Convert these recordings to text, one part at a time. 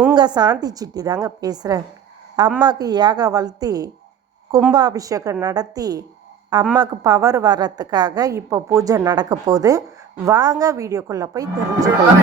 உங்கள் சாந்தி சிட்டி தாங்க பேசுகிறேன் அம்மாவுக்கு யாக வளர்த்தி கும்பாபிஷேகம் நடத்தி அம்மாவுக்கு பவர் வர்றதுக்காக இப்போ பூஜை நடக்க போகுது. வாங்க வீடியோக்குள்ளே போய் தெரிஞ்சுக்கலாம்.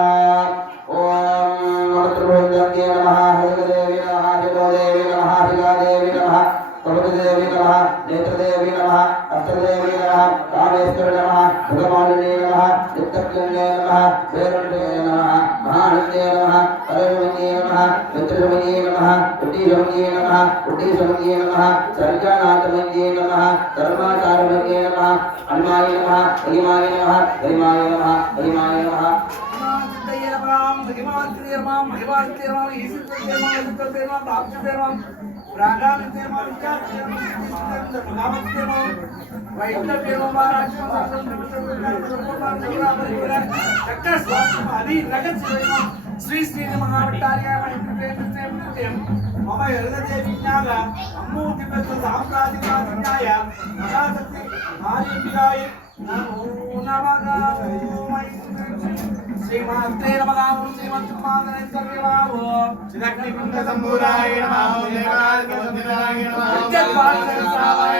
नमस्ते नमः हरिदेवी नमः हरिदेवी नमः हरिदेवी नमः कवचदेवी नमः नेत्रदेवी नमः अष्टदेवी नमः कामेश्वर नमः भगवानिने नमः नित्यज्ञे नमः वेरुण्डे नमः महानन्दे नमः परमण्ये नमः मित्रमण्ये नमः कुटीशमण्ये नमः कुटीशमण्ये नमः सर्गानाथमण्ये नमः धर्माचारमण्ये नमः हनुमाय नमः हरिमाय नमः हरिमाय नमः हरिमाय नमः నిర్మాం మహిమాంతి నిర్మాం మహిమాంతి నిర్మాం ఈశ్వర నిర్మాం ఈశ్వర నిర్మాం రాక్ష నిర్మాం ప్రాగామి నిర్మాం విచార నిర్మాం నిర్మాం వైష్ణవ నిర్మాం రాక్ష అది నగత్ నిర్మాం శ్రీ శ్రీ మహావిటార్యం మమ ఎరుదే మహాశక్తి మారీ శ్రీమాత్రే నమగా శ్రీమంతుమాదరేశ్వర్యమావో శ్రీలక్ష్మీకుండ సంభూరాయ నమః దేవాయ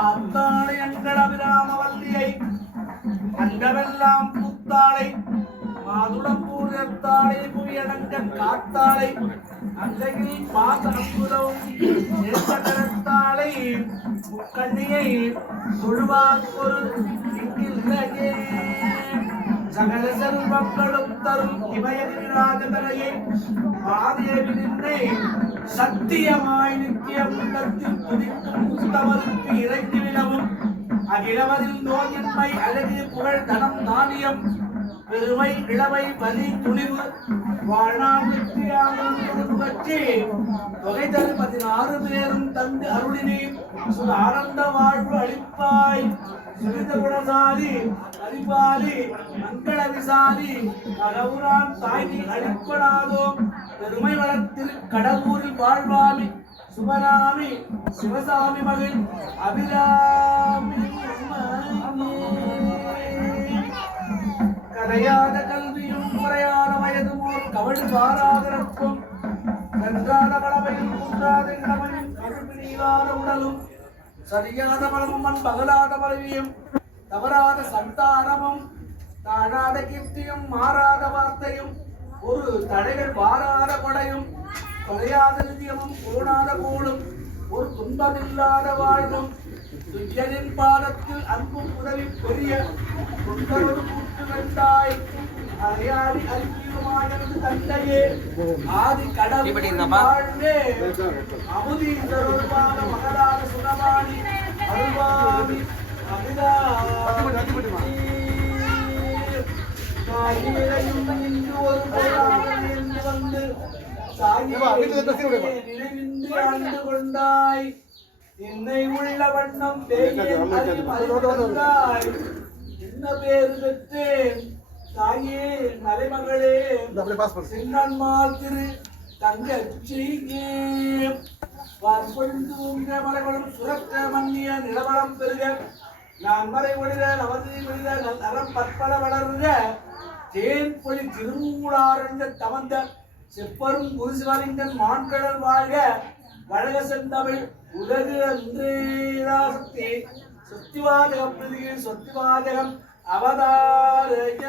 ஆத்தாளை எங்கள் அபிராமவல்லியை கண்டவெல்லாம் பூத்தாளை மாதுளம் பூரத்தாளை புவியடங்க காத்தாளை அங்கையில் பாச அற்புதம் ஏற்றகரத்தாளை முக்கண்ணியை தொழுவார் ஒரு இங்கில்லையே. சகல செல்வங்களும் தரும் இமயராஜதனையை ஆதேவி நின்னை சத்தியமாய் நித்திய உள்ளத்தில் துதிக்கும் உத்தமருக்கு இறைத்து விடவும். அகிலவரில் நோயின்மை அழகு புகழ் தனம் தானியம். பெருமை இளமை வலி துணிவு வாழ்நாள் வெற்றியாளர்களுக்கு தொகை தரு பதினாறு பேரும் தந்து அருளினே. சுத ஆனந்த வாழ்வு அளிப்பாய். சுரித குணசாலி அரிபாலி மங்கள விசாலி. அகவுரான் தாய் நீ அளிப்படாதோ பெருமை வளர்த்திரு கடவுரில் வாழ்வாமி. சுபராமி சிவசாமி மகள் அபிராமி கதையாத கல்வியும் குறையாத வயதும் ஒரு கவடு பாராதரப்பும் ரத்தம் நன்றாத பலவையும் குன்றாத இளமையும் கருப்பு உடலும் சரியாத பலமும் மண் பகலாத பதவியும் தவறாத சந்தானமும் தாழாத கீர்த்தியும் மாறாத வார்த்தையும் ஒரு தடைகள் வாராத கொடையும் தொலையாத நிதியமும் கோணாத கோளும் ஒரு துன்பமில்லாத வாழ்வும் துய்யனின் பாதத்தில் அன்பும் உதவி பெரிய துன்பரோடு கூட்டு கண்டாய். அறையாடி அல்கியுமானது தந்தையே ஆதி கடவுள் வாழ்வே. அமுதீந்தருள்வான மகளான சுகமானி அருள்வாமி தாயிலையும் இன்று ஒரு வந்து நினைவின்றி ஆண்டு கொண்டாய். என்னை உள்ள வண்ணம் என்ன பேர் பெற்றேன் தாயே மலைமகளே. செங்கன்மால் திரு தங்கச்சியே. வார்பொழிந்து உங்க மலைகளும் சுரக்க மன்னிய நிலவளம் பெருக. நான் மறை ஒளிர நவதி விழுத நலம் பற்பல வளருக. தேன் பொழி திருமூடாரங்க தவந்த செப்பரும் குருசிவலிங்கன் மான்கடல் வாழ்க. கழக செந்தமிழ் உலகு அன்றேதா சக்தி சொத்திவாதகம் பிரதிகள் சொத்திவாதகம் அவதாரயாம்.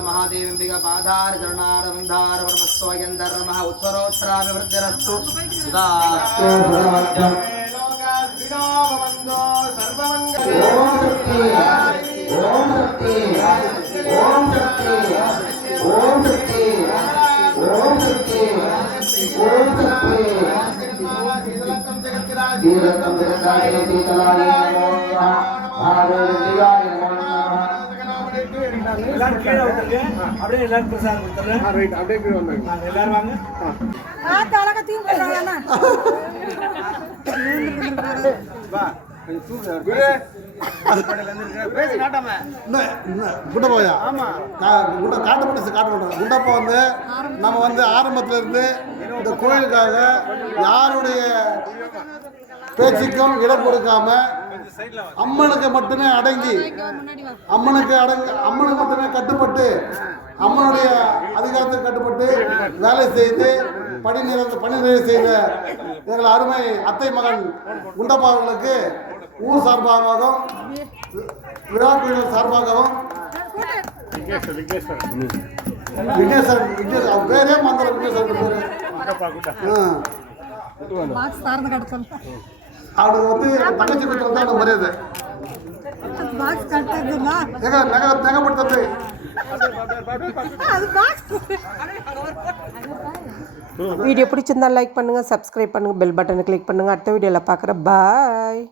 महादेवम्बिका पाधार चरणारविन्दार परमस्त्वयं శ్రీరత్నం జగత్రాజీరత్నం జగత్రాజీరత్నం జగత్రాజీరత్నం எல்லாரும் கீழே வந்துருங்க. அப்படியே எல்லாரும் பிரசாதம் கொடுத்துறேன் வாங்க, எல்லாரும் வாங்க. குண்டப்பையா குண்ட காட்டுப்பட்டு காட்டுப்பட்டு குண்டப்பா வந்து நம்ம வந்து ஆரம்பத்துல இருந்து இந்த கோயிலுக்காக யாருடைய பேச்சுக்கும் இடம் கொடுக்காம அம்மனுக்கு மட்டுமே அடங்கி அம்மனுக்கு அடங்க அம்மனுக்கு மட்டுமே கட்டுப்பட்டு அம்மனுடைய அதிகாரத்துக்கு கட்டுப்பட்டு வேலை செய்து பணி நிறைவு பணி நிறைவு செய்த எங்கள் அருமை அத்தை மகன் குண்டப்பா அவர்களுக்கு ஊர் சார்பாகவும் வி- விழா குழுவினர் சார்பாகவும் விக்னேஸ்வரன் விக்னேஸ்வரன் அவர் பேரே மந்திரம் விக்னேஸ்வரன் பேரு. ஆ. அவருக்கு வந்து தங்கச்சி கொடுத்து தான் மரியாதை. நகை நகை நகைப்படுத்தது வீடியோ பிடிச்சிருந்தா லைக் பண்ணுங்கள் சப்ஸ்கிரைப் பண்ணுங்கள் பெல் பட்டனை கிளிக் பண்ணுங்கள் அடுத்த வீடியோவில் பார்க்குறேன். பாய்